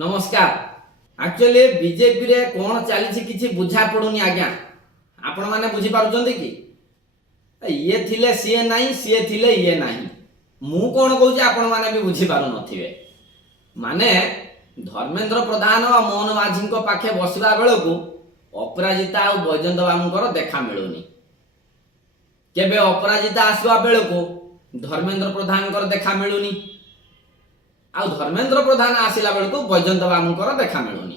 नमस्कार। Actually BJP रे कौन चली किसी बुझा पड़ुनी आज्ञा आपण मैंने बुझी पारुचंदी कि ये थिले सीए नहीं सीए थिले ये नहीं मु कौन कहूँ आपण मैंने भी बुझी पारु नथिबे माने धर्मेंद्र प्रधान और मोहन माझी पाखे बसला बेलू अपराजिता और बैजयंत बाबूंकर देखा मिलूनी केबे अपराजिता आसवा बेलू धर्मेंद्र प्रधान देखा मिलूनी आ धर्मेंद्र प्रधान आसिला बेलू बैजयंत बाबूंकर देखा मिलूनी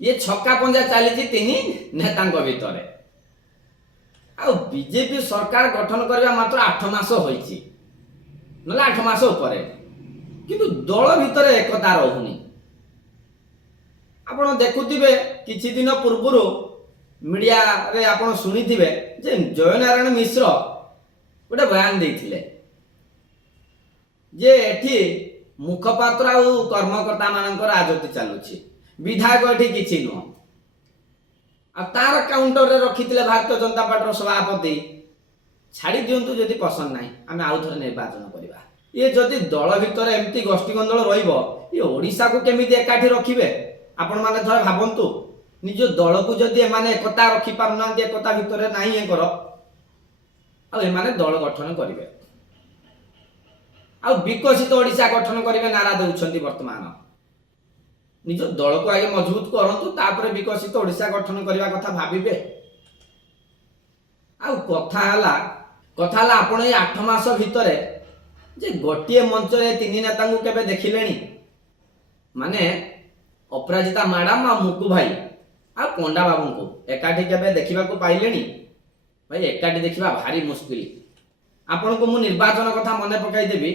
ये छक्का पंजा चली तीन नेता भितर आ बीजेपी सरकार गठन करने मात्र 8 मास होईची नले 8 मास ऊपर किंतु दल भितर एकता रहुनी। आपण देखुथिबे किछि दिन पूर्व मीडिया रे आपण सुनिथिबे जे जयनारायण मिश्र गोटे बयान देथिले जे एठी मुखपात्र आ कर्मकर्ता मानकर राजनीति चलुछि विधायक एठी किछि नुह आ तार काउंटर रे रखिथिले भारतीय जनता पार्टी सभापति छाड़ी दियंतु जदि पसंद नाही आमे आउ थरे निर्वाचन करिबा। ये जदि दल भितर एमती गोष्ठी गंदल रहिबो ये ओडिसा को केमिति एकाठी रखिबे आपण माने थरे भाबंतु निज दल को जदि एमाने एकता रखि पारना एकता भितर नाही एकर आ एमाने दल गठन करिवे आ विकसित ओडिसा गठन करिवे नारा दउछंती वर्तमान निज दल को आगे मजबूत करंतु तापर विकसित ओडिसा गठन करबा कथा भाबिबे। आ कथा हला आपण ए 8 मास भितर जे गोटिए मंच रे तीन नेता को केबे देखिलेनी माने अपराजिता मैडम आ मुकु भाई आ पंडा बाबू को एकाठी केबे देखिबा को पाइलेनी भाई एकाठी देखिबा भारी मुश्किल। आपण को मु निर्वाचन कथा मने पकाई देबी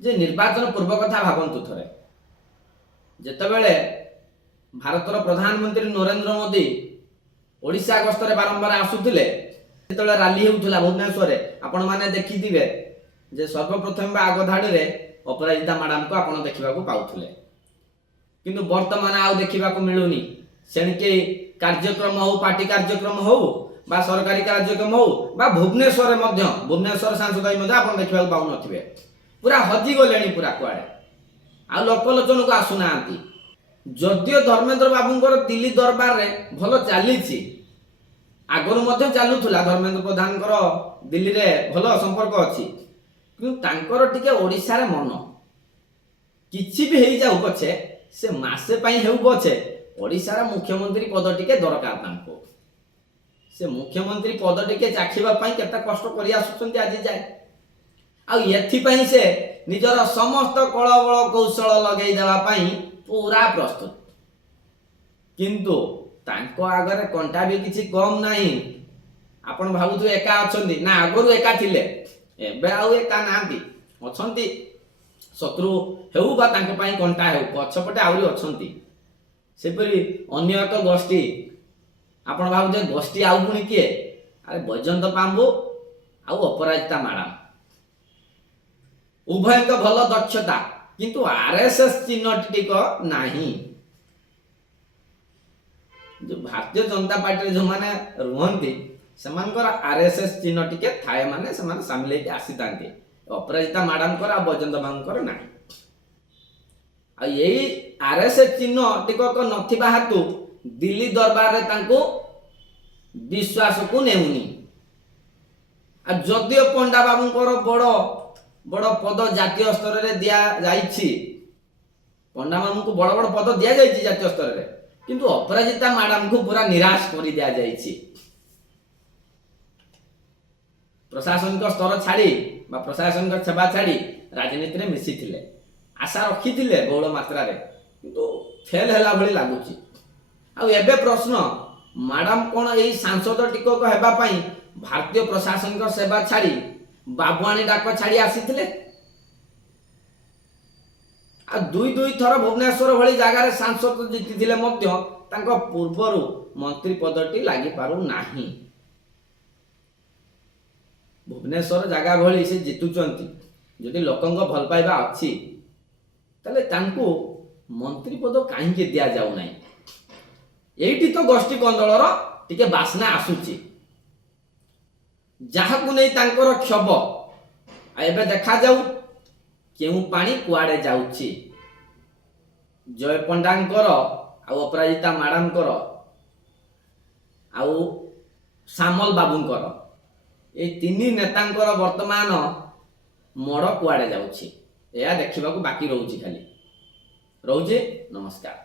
जे निर्वाचन पूर्व कथा भाबंतु थरे जेतेबेले भारतर प्रधानमंत्री नरेंद्र मोदी ओडिशा गस्त रे बारंबार आसुथिले जेतेबेले रैली होउथला भुवनेश्वर रे आपण माने देखिथिबे जे सर्वप्रथम आग धाड़ी रे अपराजिता मैडम को आपण देखिबा को पाउथले किंतु वर्तमान आउ देखिबा को मिलुनी सेणके कार्यक्रम हो पार्टी कार्यक्रम हो बा सरकारी कार्यक्रम हो बा भुवनेश्वर मध्य भुवनेश्वर सांसद मध्य आपण देखिबा को पाउ नथिबे पूरा हजी गलेनी पूरा कुआडे आ लोकलोचन को आसु नांती। जदियो धर्मेंद्र बाबूंकर दिल्ली दरबार रे भलो चालीछि आगरु मध्य चालुथुला धर्मेंद्र प्रधानकर दिल्ली रे भलो संपर्क अछि किंतु तांकर टिके ओडिसा रे मन किछि भी हेइ जाउ पछे से मासे पई हेउ पछे ओडिसा रे मुख्यमंत्री पद टिके दरकार तांको से मुख्यमंत्री पद टिके चाखिबा पई केता कष्ट करि आसुचंती आज जाय आ एथि पई से निजर समस्त कळबळ कौशल लगेई देवा पई पूरा प्रस्तुत किंतु तांको आगरे कंटा भी किछि कम नाही। आपण भाबुथु एका अछंती ना आगरु एका थिले एबे आउ एका नांती अछंती शत्रु हेउ बा तांको पई कंटा हेउ पछपटे आउरी अछंती सेपरि अन्य एक गोष्ठी आपण भाबुथे गोष्ठी आउ पुनी किए अरे बैजयंत बाबू आउ अपराजिता मैडम उभय का भल दक्षता किंतु आरएसएस चिन्ह टिक नाही जो भारतीय जनता पार्टी जो माने रुहंती सेमानकर आरएसएस चिन्ह टिके थाए माने सेमान शामिल हेति आसीतांती अपराजिता मैडम कर आ बैजयंत बाबूंकर नाही आ यही आरएसएस चिन्ह टिक को नथिबा हेतु दिल्ली दरबार रे तांको विश्वास को नेउनी आ जदियो पंडा बाबूंकर बड़ पद जातीय स्तर रे दिया जाइछि पंडा मामू को बड़ बड़ पद दिया जाइछि जातीय स्तर रे किंतु अपराजिता मैडम को पूरा निराश कर दिया जाइछि प्रशासनिक स्तर छाड़ी बा प्रशासनिक सेवा छाड़ी राजनीति रे मिसी थिले आशा रखी थिले बहुल मात्रा रे किंतु फेल हैला भली लागुछि। आ एबे प्रश्न मैडम कोन एही सांसद टिकक हेबा पई भारतीय प्रशासनिक सेवा छाड़ी बाबुआनी डाक छाड़ी आसीथिले आ दुई थर भुवनेश्वर भली जगार सांसद जीतिथिले मध्य तांको पूर्वरु मंत्री पदटी लागि पारु नाही। भुवनेश्वर जगह भली से जीतुचंती जदि लोकंक भल पाइबा अछि तले तांको मंत्री पद काहे के दिया जाउ नाही एठी तो गोष्ठी कंदलर टिके बासना आसुची जहाँ को नहीं तांकर क्षोभ एबे देखा जाऊ केउ पानी कुआडे जाउची ଜୟ ପଣ୍ଡାଙ୍କର ଆଉ ଅପରାଜିତା ମ୍ୟାଡ଼ାମଙ୍କର ଆଉ ସାମଲ ବାବୁଙ୍କର ଏଇ ତିନି ନେତାଙ୍କର ବର୍ତ୍ତମାନ ମୋଡ଼ କୁଆଡ଼େ ଯାଉଛି ଏହା ଦେଖିବାକୁ ବାକି ରହୁଛି। ଖାଲି ରହୁଛି। ନମସ୍କାର।